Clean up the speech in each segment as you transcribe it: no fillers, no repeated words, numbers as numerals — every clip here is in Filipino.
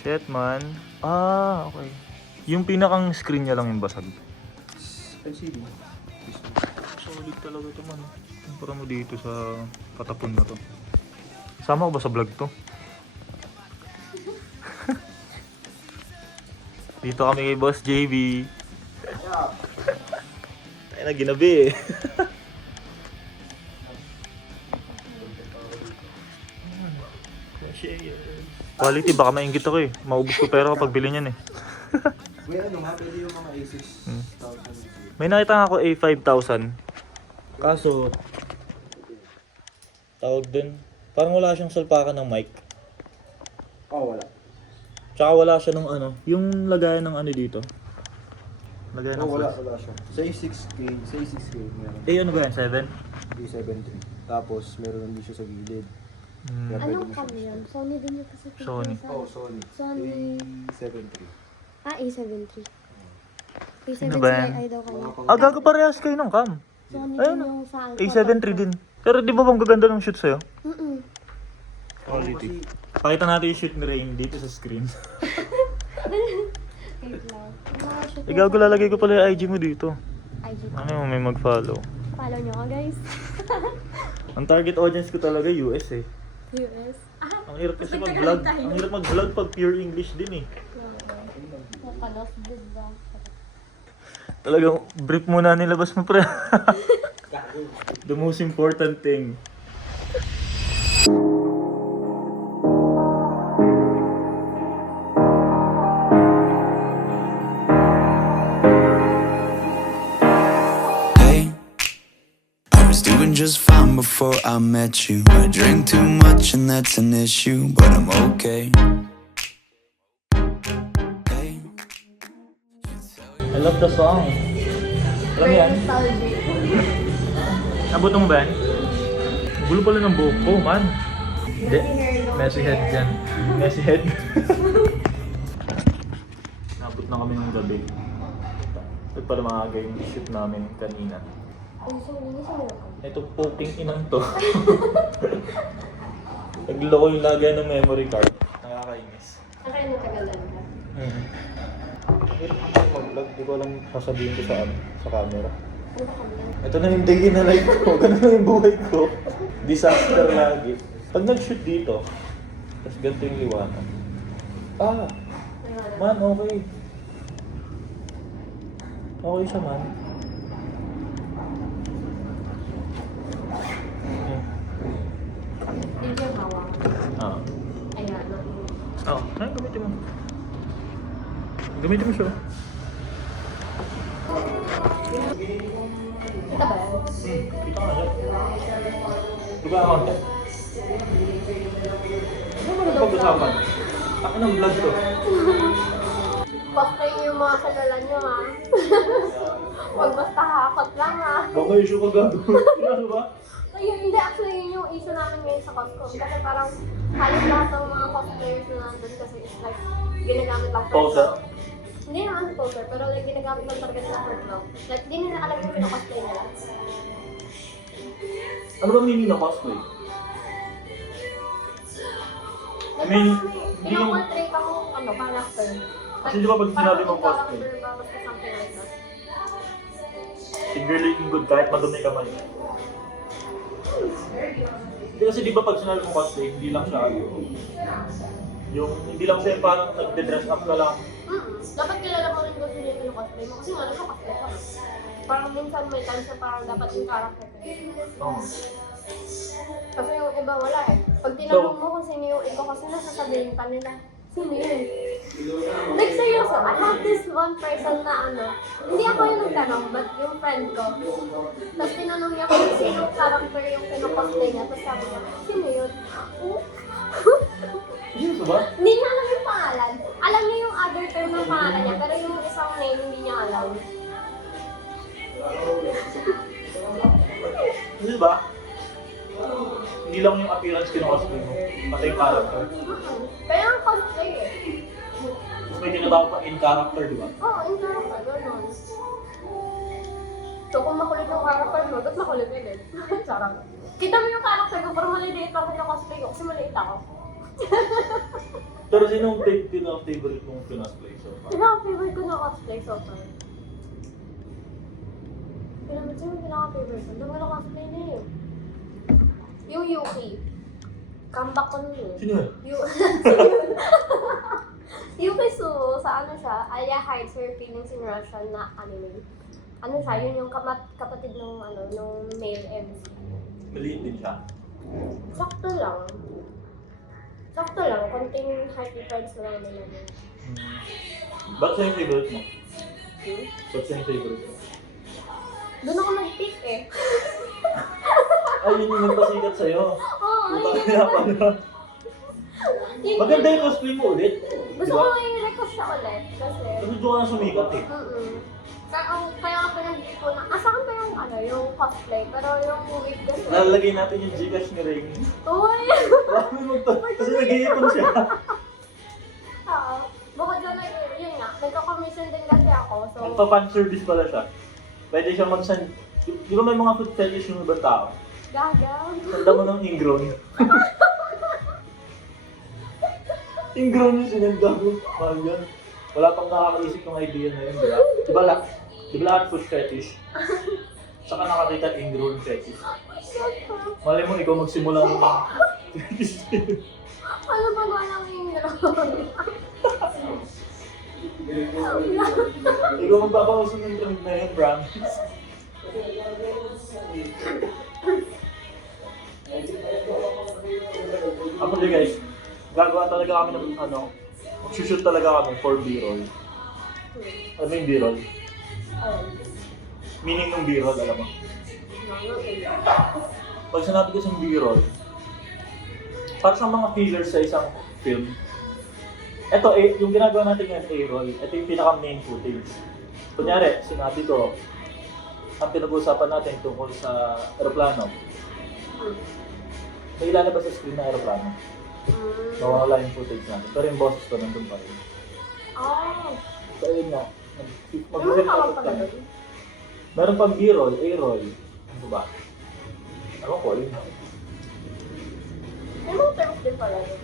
Shit man. Ah, okay. Yung pinakang screen niya lang yung basag. LCD. Solid talaga ito man. Kumpara mo dito sa patapon na to. Sama ko ba sa vlog to? Dito kami kay Boss JB. Ay na ginabi eh. Quality, baka maingit ako eh. Maubos ko pera kapag bili niyan eh. May ano nga, pwede yung mga Asus 1000. May nakita nga ako A5000. Kaso, tawag dun, parang wala siyang salpakan ng mic. Oh, wala. Tsaka wala siya ng ano, yung lagayan ng ano dito. Lagayan ng Oh, wala, flash. wala siya. Sa A6K, meron. Ano ba yan? 7? A7 III. Tapos, meron din siya sa gilid. Hmm. Kaya pwede Anong mo siya cam yun? Sony din yung kasi Sony. Oh, Sony. Sony. A7 III. A7 III. A7 Ano ba yan? CI daw kayo. Ah, gago parehas kayo ng cam. Sony Ayun, din yung sa A7 III din. Pero di ba bang gaganda ng shoot sa'yo? Quality. Pakita natin yung shoot ni Rain dito sa screen. Wait lang. Ikaw ko lalagay ko pala yung IG mo dito. IG. Ano yung may mag-follow? Follow nyo ka guys. Ang target audience ko talaga US eh. US. Ang hirap kasi mag-vlog. Ang hirap mag-vlog pag pure English din eh. Nakalos din ba? Talagang brief muna nilabas mo pre. The most important thing. Hey, I was doing just fine before I met you. I drink too much and that's an issue, but I'm okay. Hey. I love the song. Alam mo yan? Nabutong ba yan? Gulo pala ng buhok ko, man. Hindi. Messy head dyan. Messy head. Nabot na kami ng gabi. Ito pala maaga yung shoot namin kanina. Ito poking inang to. Nagloko yung lagay ng memory card. Nakakainis. Nakaya natagalan ka? Mag-vlog, di ko alam sasabihin ko sa camera. Ano ka ba? Ito na yung day na life ko. Ganun na yung buhay ko. Disaster lagi. Pag nag-shoot dito, tapos ganito yung liwanag. Ah! Man, okay. Okay siya, man. Hindi yung hawak. Ah. Ayan. Oh, ayun, gamitin mo. Gamitin mo siya. Kita ba yan? Kita nga siya. Diba ang konti? Ano mo nagpag-usapan? Ako ng vlog to. Cosplay yung mga kalala nyo ha. Huwag basta hakot lang ha. Baka issue ka gagawin. Ano ba? Ayun, hindi actually yun yung issue namin ngayon sa Costco. Kasi parang halos lahat ng mga cosplayers na nandun kasi is like ginagamit lang for Poser? clout. Hindi naman poser, pero like ginagamit lang talaga nila for clout. Like di nila alam yung pinaka-cosplay nila. Ano ba meaning ng cosplay? I mean, hindi yung... Pinoportray ka mo ano, character. Kasi di ba pag sinabi mong parang cosplay? character ba, basta something like that. Si girl looking good kahit madumi ka man. Hindi kasi di ba pag sinabi mong cosplay, hindi lang siya yung hindi lang siya parang nagde-dress up ka lang. Dapat kilala mo rin kung sino yung pino-cosplay mo. Kasi nga, nagpa-cosplay ka. Parang minsan may times na parang dapat yung character ka. Oh. Kasi yung iba wala eh. Pag tinanong mo kung sino yung ikaw kasi nasasabihin pa nila, sino yun? Like seryoso, I have this one person na ano, hindi ako yung nagtanong, but yung friend ko. Tapos tinanong niya kung sino yung character yung pino-cosplay niya. Tapos sabi niya, sino yun? Yun ba? Hindi niya alam yung pangalan. Alam niya yung other term ng pangalan niya, pero yung isang name hindi niya alam. Hindi ba? Hindi lang yung appearance kino-cosplay mo, pati yung character. Pero ang cosplay eh. Tapos may tinatawag pa in character, di ba? Oo, in character, gano'n. So kung makulit yung character mo, ba't makulit din? Charot. Kita mo yung character ko, pero maliit ako yung cosplay ko kasi maliit ako. Pero sinong favorite mong pinasplay so far? Pinaka-favorite ko na cosplay so far. Pinaka-favorite ko. Dami na cosplay na yun. Yung Yuki. Comeback ko nun yun. Sino yun? Yuki Suo, sa ano siya, Aya hides her feelings in Russian na anime. Ano siya, yun yung kapatid nung nung male MC. Maliit din siya. Sakto lang. Sakto lang, konting hearty friends na lang nila. Ba't siya yung favorite mo? Hmm? Ba't siya yung favorite mo? Doon ako nag-pick eh. Ay, yun yung nagpasikat sa'yo. Oo, Puta yun kaya yung pala. Maganda yung cosplay mo ulit. Gusto ko yung request siya ulit kasi Gusto ko na sumikat eh. kaya nga pinag-pick ko na, asakan pa yung yung cosplay, pero yung wig kasi. Lalagay natin yung Gcash ni Ring. Uy! Marami mo to. Kasi nag-iipon siya. Oo. Bukod dyan na yun nga, nagka-commission din kasi ako, so... Nagpa-fan service pala siya. Pwede siya mag-send. Di ba may mga food fetish yung ibang tao? Gagang. Sanda mo ng ingrown. Ingrown yung sinenda mo. Mahal yan. Wala pang nakakaisip ng idea na yun, di ba? Di ba lahat food fetish? Saka nakakita ingrown fetish. Malay mo, ikaw magsimula ng fetish. Ano ba walang ingro? Ikaw magpapauso ng trend na yun, promise. Ako din guys, gagawa talaga kami ng magsushoot talaga kami for B-roll. Ano yung B-roll? Meaning ng B-roll, alam mo? Pag sinabi ko sa B-roll, para sa mga fillers sa isang film, ito, yung ginagawa natin yung A-roll, ito yung pinaka-main footage. Kunyari, sinabi ko, ang pinag-uusapan natin tungkol sa aeroplano. May ilalabas sa screen na aeroplano. Mawawala yung footage natin. Pero yung boses ko nandun pa rin. Oh. So ayun nga, Ano tawag pa doon? meron pang B-roll, A-roll. Ano ba? Ewan ko, yun. May mga terms din pala doon.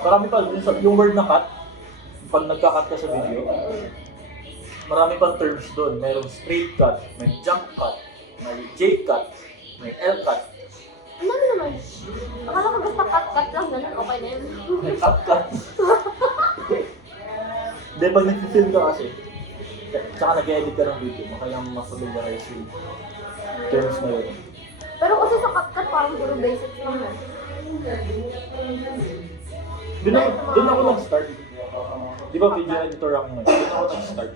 Marami pa, yung word na cut, pag nagka-cut ka sa video, marami pang terms doon. Mayroong straight cut, may jump cut, may J cut, may L cut, Ano naman? Akala ko basta cut-cut lang ganun, okay na yun. may up cut. Then pag nag-film ka kasi, tsaka nag-edit ka ng video, makayang ma-familiarize yung terms na yun. Pero kasi sa cut-cut parang puro basics lang na. Doon ako nag-start. Di ba video editor ako ngayon? Doon ako nag-start.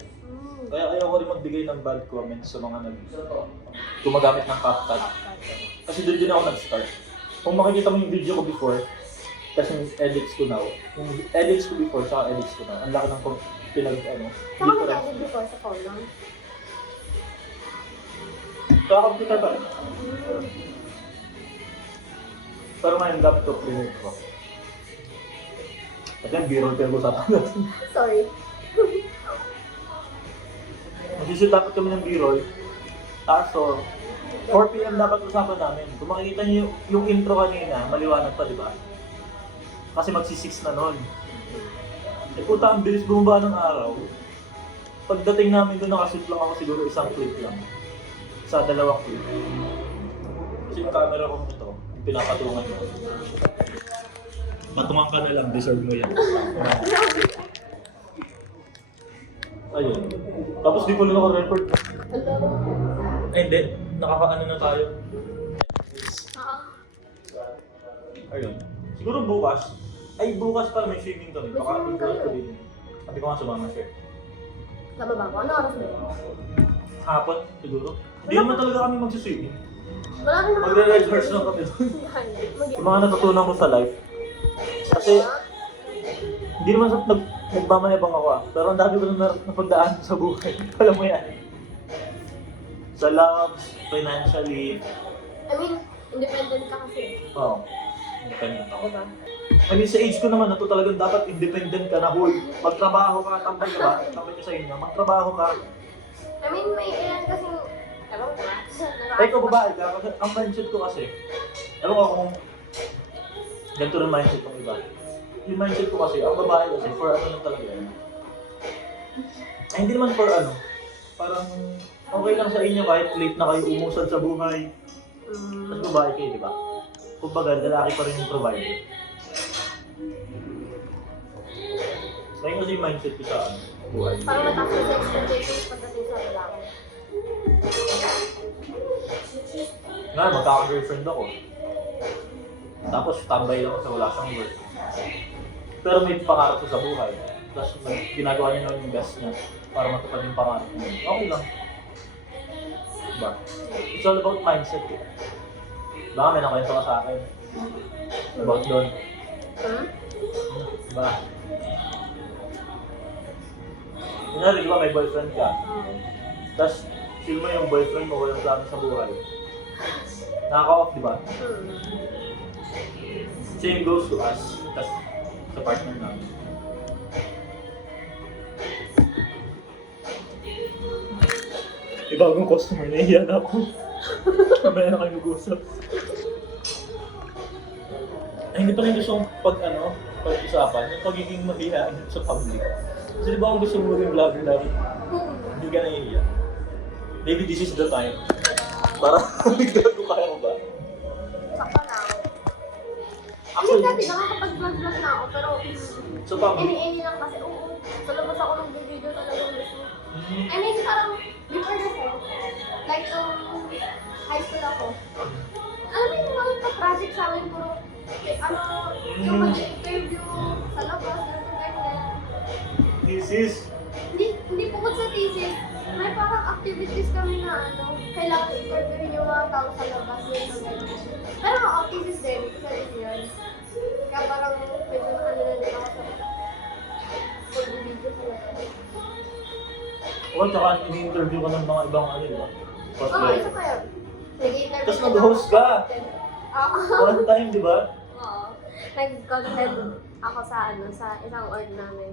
Kaya ayoko rin magbigay ng bad comments sa mga gumagamit ng CapCut. Kasi doon din ako nag-start. Kung makikita mo yung video ko before, kasi yung edits ko now, yung edits ko before sa edits ko now, ang laki ng Saka mag-edit before sa phone lang. Sa computer pa rin. Pero ngayon laptop remote ko. At yan, B-roll pero usapan natin. Sorry. Mag-shoot dapat kami ng B-roll. Kaso, 4 PM dapat usapan namin. Kung makikita niyo yung intro kanina, maliwanag pa, di ba? Kasi magsi-6 na nun. Eh puta, ang bilis bumaba ng araw. Pagdating namin doon, nakashoot lang ako siguro isang clip lang. Sa 2 clip. Kasi yung camera ko ito, pinapatungan ko. Matungan ka na lang, deserve mo yan. Ayun. Tapos di ko lang ako-record. Ay hindi, nakakaano na tayo. Ayun. Siguro bukas. Ay bukas pala may swimming kami. Baka i-vlog ko din. Sabi ko nga sumama siya. Tama ba ako? Ano oras na yun? Hapon siguro. Hindi naman talaga kami magsiswimming. Wala rin naman. Magre-rehearse lang kami doon. Yung mga natutunan ko sa life. Kasi hindi naman sa nagmamayabang ako pero ang dami ko na napagdaan sa buhay. Alam mo yan. Sa love, financially. I mean, independent ka kasi. Oo. Independent ako. Diba? I mean, sa age ko naman, ito talagang dapat independent ka na, huy. Magtrabaho ka, tambay ka ba? Tambay ka sa inyo, magtrabaho ka. I mean, may ilan kasing... Ewan ko ba? Ay, ikaw babae ka, kasi ang mindset ko kasi, ewan ko kung ganito rin mindset ng iba. Yung mindset ko kasi, ang babae kasi, for ano lang talaga yan. Ay, hindi naman for ano. Parang okay lang sa inyo kahit late na kayo umusad sa buhay. Mas babae kayo, di ba? Kumbaga, lalaki pa rin yung provider. Kaya kasi yung mindset ko sa ano, buhay. Parang mataas na sa expectations pagdating sa lalaki. Nga, magkaka-girlfriend ako. Tapos tambay lang kasi wala siyang work. Pero may pangarap siya sa buhay. Tapos ginagawa niya naman yung best niya para matupad yung pangarap niya. Okay lang. Diba? It's all about mindset eh. Baka may nakwento ka sa akin. About doon. Diba? Kunyari, di ba may boyfriend ka? Tapos, feel mo yung boyfriend mo walang plano sa buhay. Nakaka-off, di ba? Same goes to us, tas sa partner namin. May bagong customer, nahihiyan ako. Mamaya na kayo mag-usap. Ay, hindi pa rin gusto kong pag-usapan, yung pagiging mahihain sa public. Kasi di ba kung gusto mo yung vlogger natin, hindi ka nahihiya. Maybe this is the time. Para gago kaya ko ba? Sakto lang. Hindi Actually, dati nakakapag-vlog-vlog na ako, pero so public. any lang kasi, oo, sa labas ako ng video talagang gusto. I mean, parang before the time, like high school ako, alam mo yung mga project sa amin, puro, yung mag-interview sa labas, ganyan. Thesis. Hindi po sa thesis, may parang activities kami na kailangan i-interviewin yung mga tao sa labas, ganyan. Pero ang thesis din, pwede yun. Kaya parang medyo na din ako sa pag-video sa labas. O, tsaka ini-interview ka ng mga ibang di ba? Oo, isa pa yun. Nag-interview Tapos din nag-host ako. ka. Oo. One time, di ba? Oo. Nag-content ako sa sa isang org namin.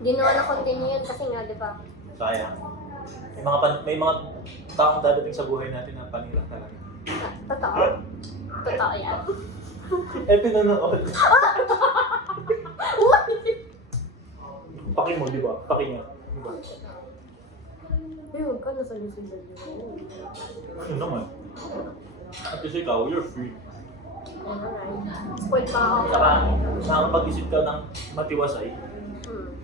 Hindi naman na-continue yun kasi nga, di ba? Sayang. May mga taong dadating sa buhay natin na panira talaga. Totoo. Totoo yan. Pinanood. Paki mo, di ba? Paki niya. Di ba? Uy, huwag ka nasa Luzon yun. Ano naman? At kasi ikaw, you're free. Alright. Spoiled pa ako. Tsaka nakakapag-isip ka ng matiwasay.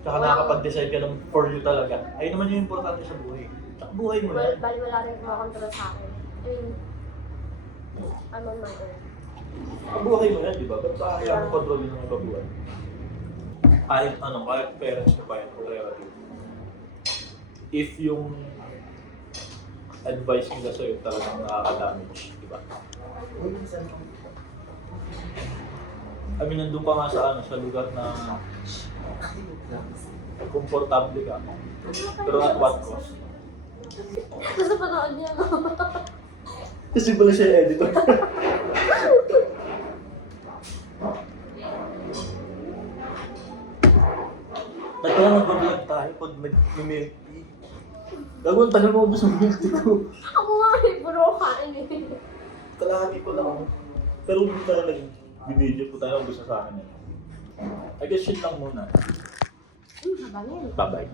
Tsaka nakakapag-decide ka ng for you talaga. Ayun naman yung importante sa buhay. Tsaka buhay mo yan. Bali wala rin kumakontrol sa akin. I mean, I'm on my own. Ang buhay mo yan, di ba? Ba't ba kaya mo kontrolin ng ibang buhay? Kahit parents mo pa yan, relative. If yung advice nila sa'yo talagang nakaka-damage, di ba? I mean, nandun ka nga sa lugar na komportable ka. Pero at what cost? Gusto pa noon niya, no? Kasi pala siya yung editor. Ba't kaya mag-vlog tayo pag nag-milk tea? Gagawin tagal mo ubus ng milk tea ko. Ako nga puro kain eh. Kalahati ko lang. Pero hindi tayo nag-video po tayo ubus na sa akin. I guess shit lang muna. Habangin. Bye-bye.